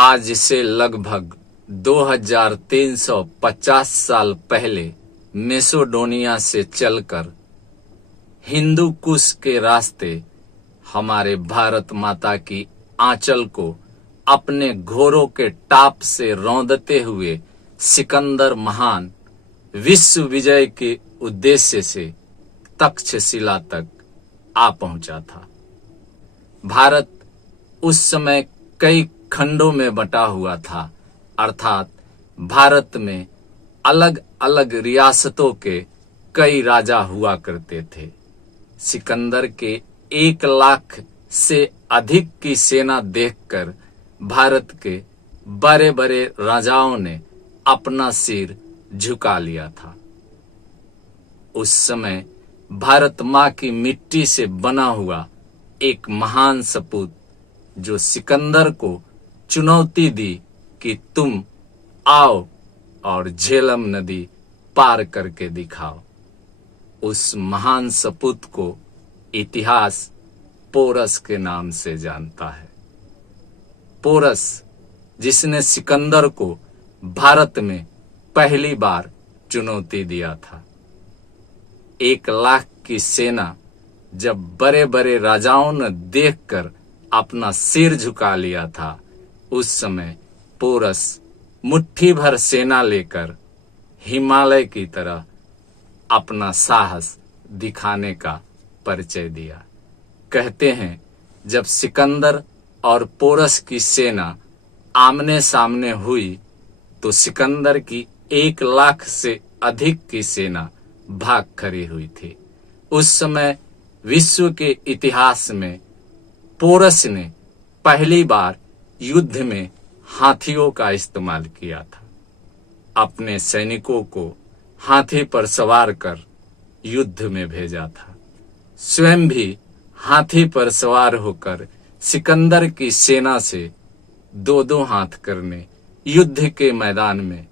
आज से लगभग 2350 साल पहले मैसेडोनिया से चलकर हिंदू कुश के रास्ते हमारे भारत माता की आंचल को अपने घोड़ों के टाप से रौंदते हुए सिकंदर महान विश्व विजय के उद्देश्य से तक्षशिला तक आ पहुंचा था। भारत उस समय कई खंडों में बटा हुआ था, अर्थात भारत में अलग अलग रियासतों के कई राजा हुआ करते थे। सिकंदर के 1 लाख से अधिक की सेना देखकर भारत के बड़े बड़े राजाओं ने अपना सिर झुका लिया था। उस समय भारत माँ की मिट्टी से बना हुआ एक महान सपूत जो सिकंदर को चुनौती दी कि तुम आओ और झेलम नदी पार करके दिखाओ। उस महान सपूत को इतिहास पोरस के नाम से जानता है। पोरस जिसने सिकंदर को भारत में पहली बार चुनौती दिया था। 1 लाख की सेना जब बड़े बड़े राजाओं ने देखकर अपना सिर झुका लिया था, उस समय पोरस मुट्ठी भर सेना लेकर हिमालय की तरह अपना साहस दिखाने का परिचय दिया। कहते हैं जब सिकंदर और पोरस की सेना आमने सामने हुई तो सिकंदर की 1 लाख से अधिक की सेना भाग खड़ी हुई थी। उस समय विश्व के इतिहास में पोरस ने पहली बार युद्ध में हाथियों का इस्तेमाल किया था। अपने सैनिकों को हाथी पर सवार कर युद्ध में भेजा था। स्वयं भी हाथी पर सवार होकर सिकंदर की सेना से 2-2 हाथ करने युद्ध के मैदान में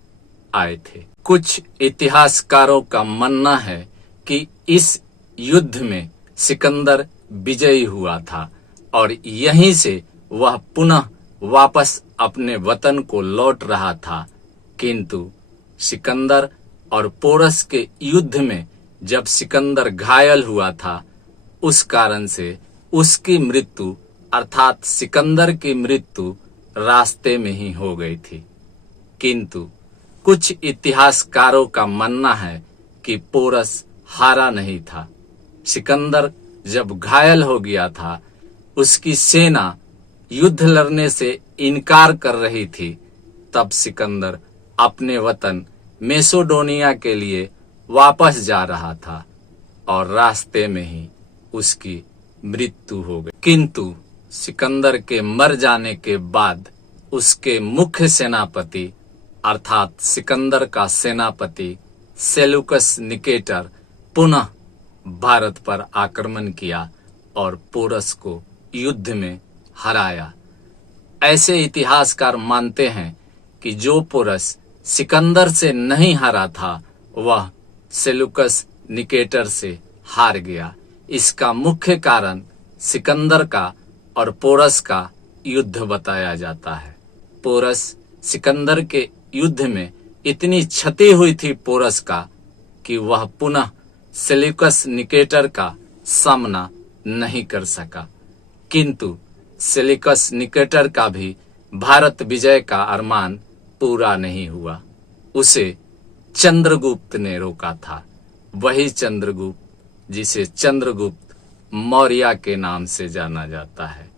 आए थे। कुछ इतिहासकारों का मानना है कि इस युद्ध में सिकंदर विजयी हुआ था और यहीं से वह पुनः वापस अपने वतन को लौट रहा था। किंतु सिकंदर और पोरस के युद्ध में जब सिकंदर घायल हुआ था, उस कारण से उसकी मृत्यु अर्थात सिकंदर की मृत्यु रास्ते में ही हो गई थी। किंतु कुछ इतिहासकारों का मानना है कि पोरस हारा नहीं था। सिकंदर जब घायल हो गया था, उसकी सेना युद्ध लड़ने से इनकार कर रही थी, तब सिकंदर अपने वतन मैसेडोनिया के लिए वापस जा रहा था और रास्ते में ही उसकी मृत्यु हो गई। किंतु सिकंदर के मर जाने के बाद उसके मुख्य सेनापति अर्थात सिकंदर का सेनापति सेल्यूकस निकेटर पुनः भारत पर आक्रमण किया और पोरस को युद्ध में हराया। ऐसे इतिहासकार मानते हैं कि जो पोरस सिकंदर से नहीं हारा था, वह सेल्यूकस निकेटर से हार गया। इसका मुख्य कारण सिकंदर का और पोरस का युद्ध बताया जाता है। पोरस सिकंदर के युद्ध में इतनी क्षति हुई थी पोरस का कि वह पुनः सेल्यूकस निकेटर का सामना नहीं कर सका। किंतु सेल्यूकस निकेटर का भी भारत विजय का अरमान पूरा नहीं हुआ। उसे चंद्रगुप्त ने रोका था। वही चंद्रगुप्त जिसे चंद्रगुप्त मौर्य के नाम से जाना जाता है।